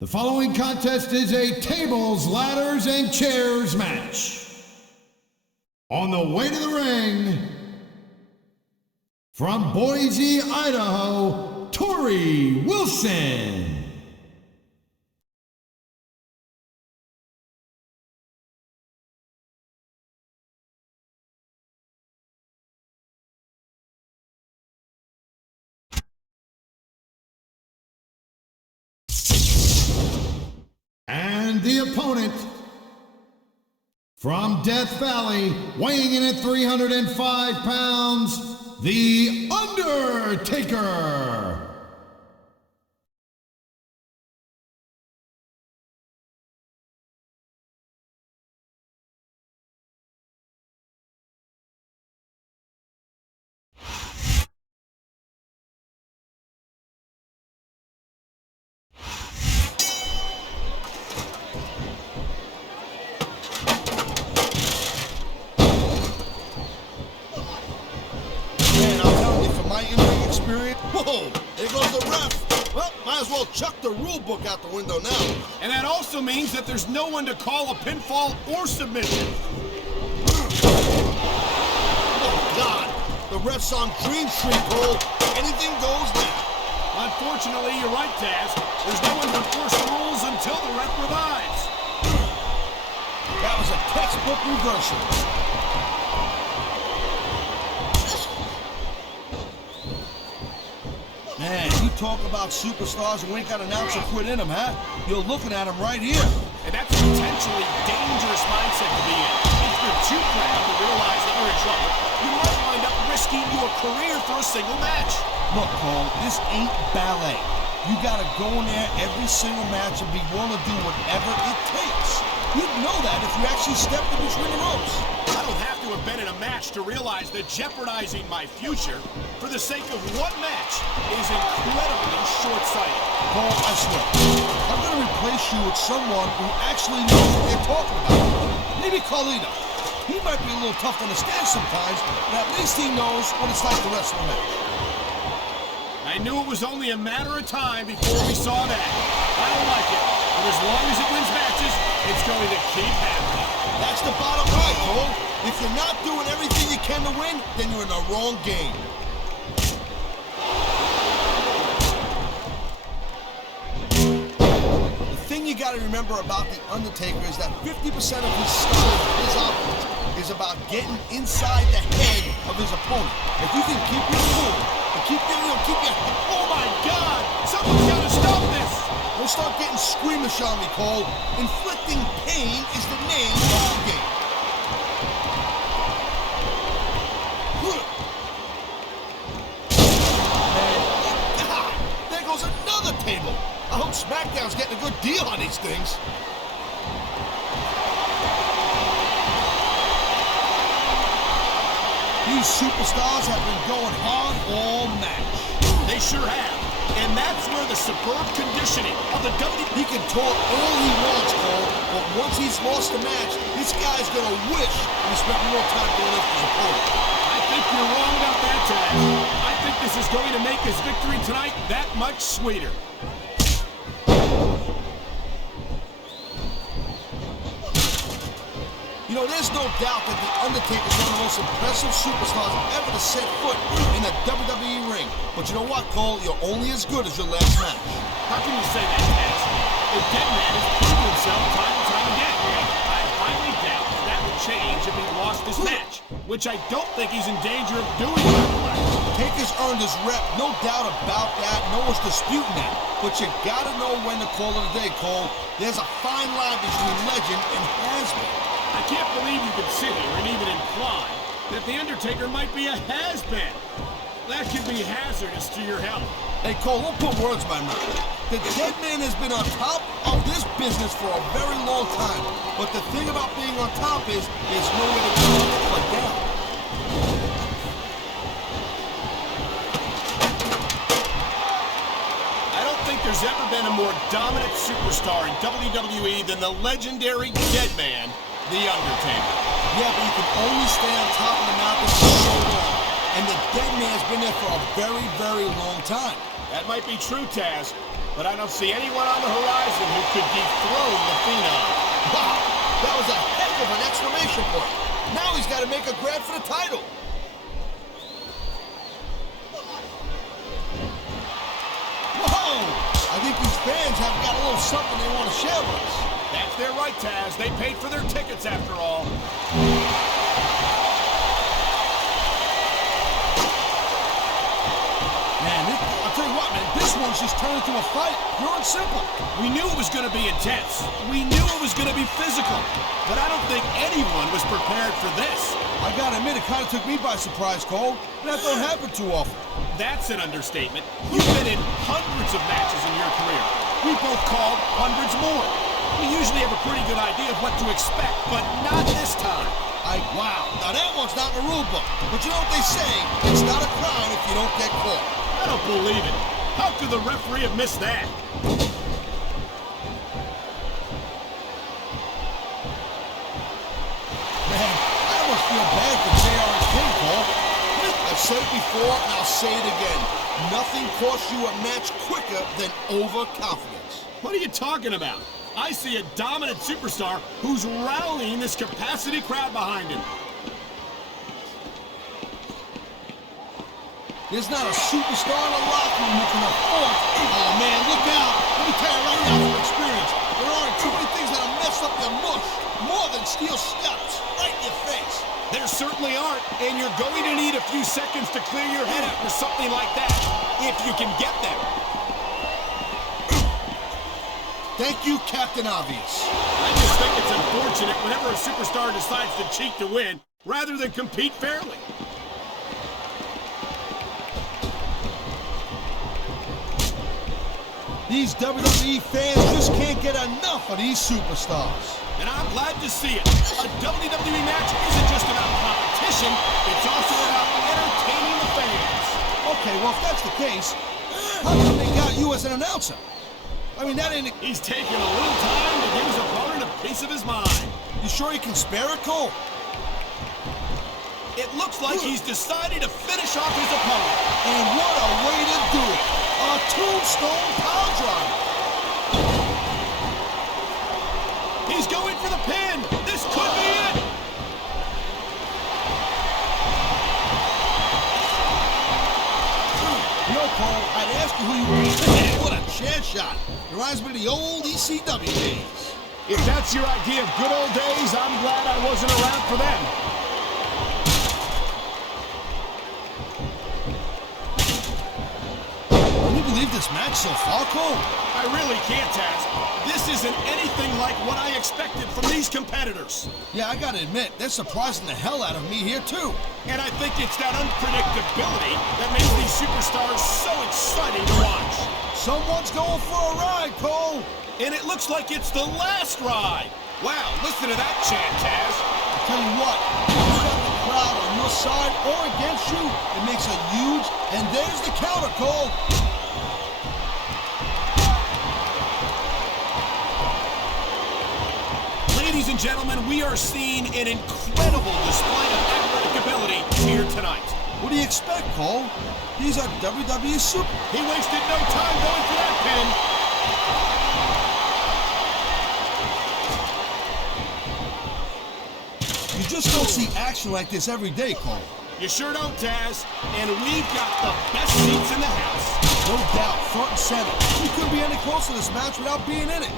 The following contest is a tables, ladders, and chairs match. On the way to the ring, from Boise, Idaho, Torrie Wilson. And the opponent, from Death Valley, weighing in at 305 pounds, the Undertaker. Whoa, there goes the ref. Well, might as well chuck the rule book out the window now. And that also means that there's no one to call a pinfall or submission. Oh, God. The ref's on Dream Street, Cole. Anything goes now. Unfortunately, you're right, Taz. There's no one to enforce the rules until the ref revives. That was a textbook reversal. Man, you talk about superstars who ain't got an ounce of quit in them, huh? You're looking at them right here. And that's a potentially dangerous mindset to be in. If you're too proud to realize that you're in trouble, you might wind up risking your career for a single match. Look, Cole, this ain't ballet. You gotta go in there every single match and be willing to do whatever it takes. You'd know that if you actually stepped in between the ropes. I don't have to have been in a match to realize that jeopardizing my future for the sake of one match is incredibly short-sighted. Cole, I swear, I'm gonna replace you with someone who actually knows what they're talking about. Maybe Carlito. He might be a little tough to understand sometimes, but at least he knows what it's like to wrestle a match. I knew it was only a matter of time before we saw that. I don't like it, but as long as it wins matches, it's going to keep happening. That's the bottom line, Cole. If you're not doing everything you can to win, then you're in the wrong game. The thing you gotta remember about The Undertaker is that 50% of his style, his offense, is about getting inside the head of his opponent. If you can keep your cool and keep your... Oh my God! Someone's gotta stop this! Don't start getting squeamish on me, Cole. Inflicting pain is the name of the game. Man, God, there goes another table. I hope Smackdown's getting a good deal on these things. These superstars have been going hard all match. They sure have. And that's where the superb conditioning of the WWE... He can talk all he wants, Cole, but once he's lost the match, this guy's gonna wish he spent more time going after his opponent. I think you're wrong about that, Taz. I think this is going to make his victory tonight that much sweeter. You know, there's no doubt that The Undertaker is one of the most impressive superstars ever to set foot in the WWE ring. But you know what, Cole? You're only as good as your last match. How can you say that, Taz? The dead man has proven himself time and time again. I highly doubt that would change if he lost this match, which I don't think he's in danger of doing. Taker's earned his rep, no doubt about that. No one's disputing that. But you gotta know when to call it a day, Cole. There's a fine line between legend and has-been. I can't believe you could sit here and even imply that The Undertaker might be a has-been. That could be hazardous to your health. Hey, Cole, don't put words in my mouth. The dead man has been on top of this business for a very long time. But the thing about being on top is there's no way to go but down. I don't think there's ever been a more dominant superstar in WWE than the legendary dead man, The Undertaker. Yeah, but you can only stay on top of the mountain for so long. And the dead man's been there for a very, very long time. That might be true, Taz, but I don't see anyone on the horizon who could dethrone the Phenom. Wow, that was a heck of an exclamation point. Now he's got to make a grab for the title. Whoa! I think these fans have got a little something they want to share with us. That's their right, Taz. They paid for their tickets after all. Man, I'll tell you what, man, this one's just turned into a fight, pure and simple. We knew it was going to be intense. We knew it was going to be physical. But I don't think anyone was prepared for this. I gotta admit, it kind of took me by surprise, Cole. That don't happen too often. That's an understatement. You've been in hundreds of matches in your career. We both called hundreds more. We usually have a pretty good idea of what to expect, but not this time. Wow. Now that one's not in the rule book. But you know what they say, it's not a crime if you don't get caught. I don't believe it. How could the referee have missed that? Man, I almost feel bad for JR and King, Cole. I've said it before, and I'll say it again. Nothing costs you a match quicker than overconfidence. What are you talking about? I see a dominant superstar who's rallying this capacity crowd behind him. There's not a superstar in the locker room who can afford. Oh, man, look out. Let me tell you right now from experience, there aren't too many things that'll mess up your mush more than steel steps right in your face. There certainly aren't, and you're going to need a few seconds to clear your head out for something like that, if you can get them. Thank you, Captain Obvious. I just think it's unfortunate whenever a superstar decides to cheat to win, rather than compete fairly. These WWE fans just can't get enough of these superstars. And I'm glad to see it. A WWE match isn't just about competition, it's also about entertaining the fans. Okay, well, if that's the case, how come they got you as an announcer? I mean, that ain't... He's taking a little time to give his opponent a piece of his mind. You sure you can spare it, Cole? It looks like he's decided to finish off his opponent. And what a way to do it. A tombstone power driver. He's going for the pin. This could be it. You know, Cole, I'd ask you who you were. What a chair shot. Reminds me of the old ECW days. If that's your idea of good old days, I'm glad I wasn't around for them. Can you believe this match so far, Cole? I really can't, Taz. This isn't anything like what I expected from these competitors. Yeah, I gotta admit, they're surprising the hell out of me here, too. And I think it's that unpredictability that makes these superstars so exciting to watch. Someone's going for a ride, Cole. And it looks like it's the last ride. Wow, listen to that chant, Taz. I'll tell you what, if you got the crowd on your side or against you, it makes a huge, and there's the counter, Cole. Ladies and gentlemen, we are seeing an incredible display of athletic ability here tonight. What do you expect, Cole? These are WWE Super. He wasted no time going for that pin. You just don't see action like this every day, Cole. You sure don't, Taz. And we've got the best seats in the house. No doubt, front and center. We couldn't be any closer to this match without being in it.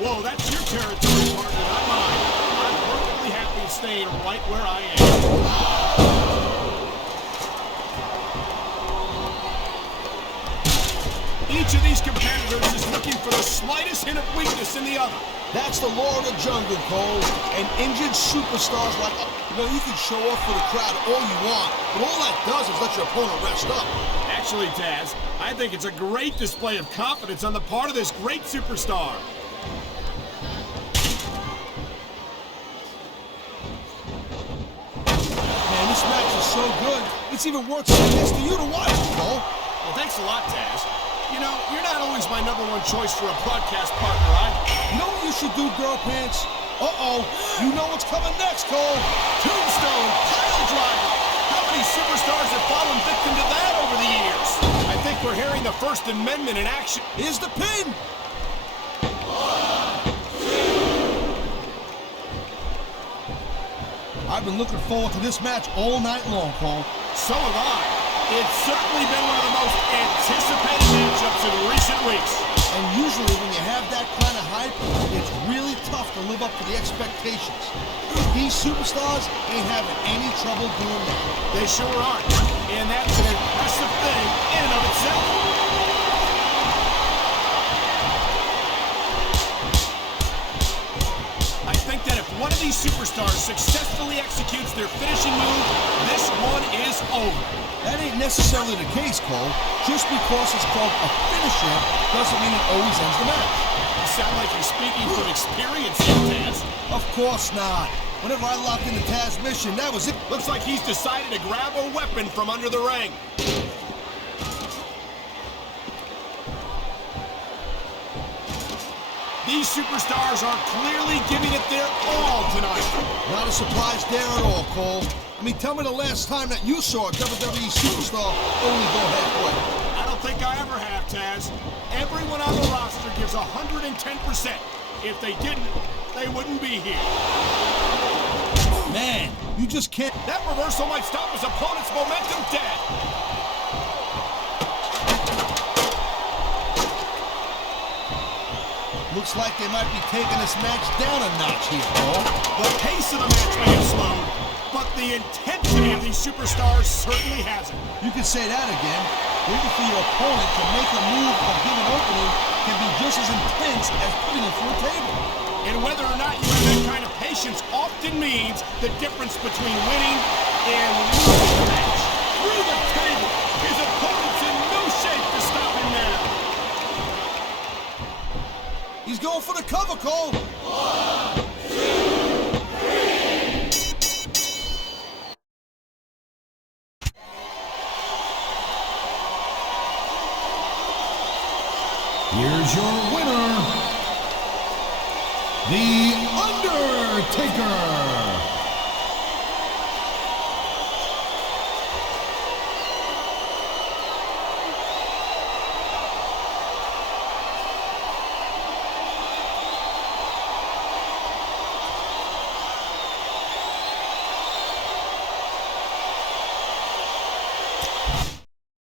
Whoa, that's your territory, partner, not mine. I'm perfectly happy staying right where I am. Each of these competitors is looking for the slightest hint of weakness in the other. That's the law of the jungle, Cole. And injured superstars like... You know, you can show off for the crowd all you want, but all that does is let your opponent rest up. Actually, Taz, I think it's a great display of confidence on the part of this great superstar. Man, this match is so good, it's even worth saying this to you to watch, Cole. Well, thanks a lot, Taz. You know, you're not always my #1 choice for a broadcast partner, You know what you should do, Girl Pants? Uh-oh, you know what's coming next, Cole. Tombstone pile driver. How many superstars have fallen victim to that over the years? I think we're hearing the First Amendment in action. Here's the pin. I've been looking forward to this match all night long, Cole. So have I. It's certainly been one of the most anticipated matchups in recent weeks. And usually when you have that kind of hype, it's really tough to live up to the expectations. These superstars ain't having any trouble doing that. They sure aren't. And that's an impressive thing in and of itself. I think that if one of these superstars successfully executes their finishing move, this one is over. That ain't necessarily the case, Cole. Just because it's called a finisher doesn't mean it always ends the match. You sound like you're speaking from experience here, Taz. Of course not. Whenever I locked into Taz's mission, that was it. Looks like he's decided to grab a weapon from under the ring. These superstars are clearly giving it their all tonight. Not a surprise there at all, Cole. I mean, tell me the last time that you saw a WWE superstar only go halfway. I don't think I ever have, Taz. Everyone on the roster gives 110%. If they didn't, they wouldn't be here. Man, you just can't. That reversal might stop his opponent's momentum dead. Looks like they might be taking this match down a notch here, Cole. The pace of the match may have slowed, but the intensity of these superstars certainly hasn't. You can say that again. Waiting for your opponent to make a move or give an opening can be just as intense as putting him through a table. And whether or not you have that kind of patience often means the difference between winning and losing the match. Through the table, his opponent's in no shape to stop him now. He's going for the cover, Cole. 1, 2, 3. Here's your winner, The Undertaker.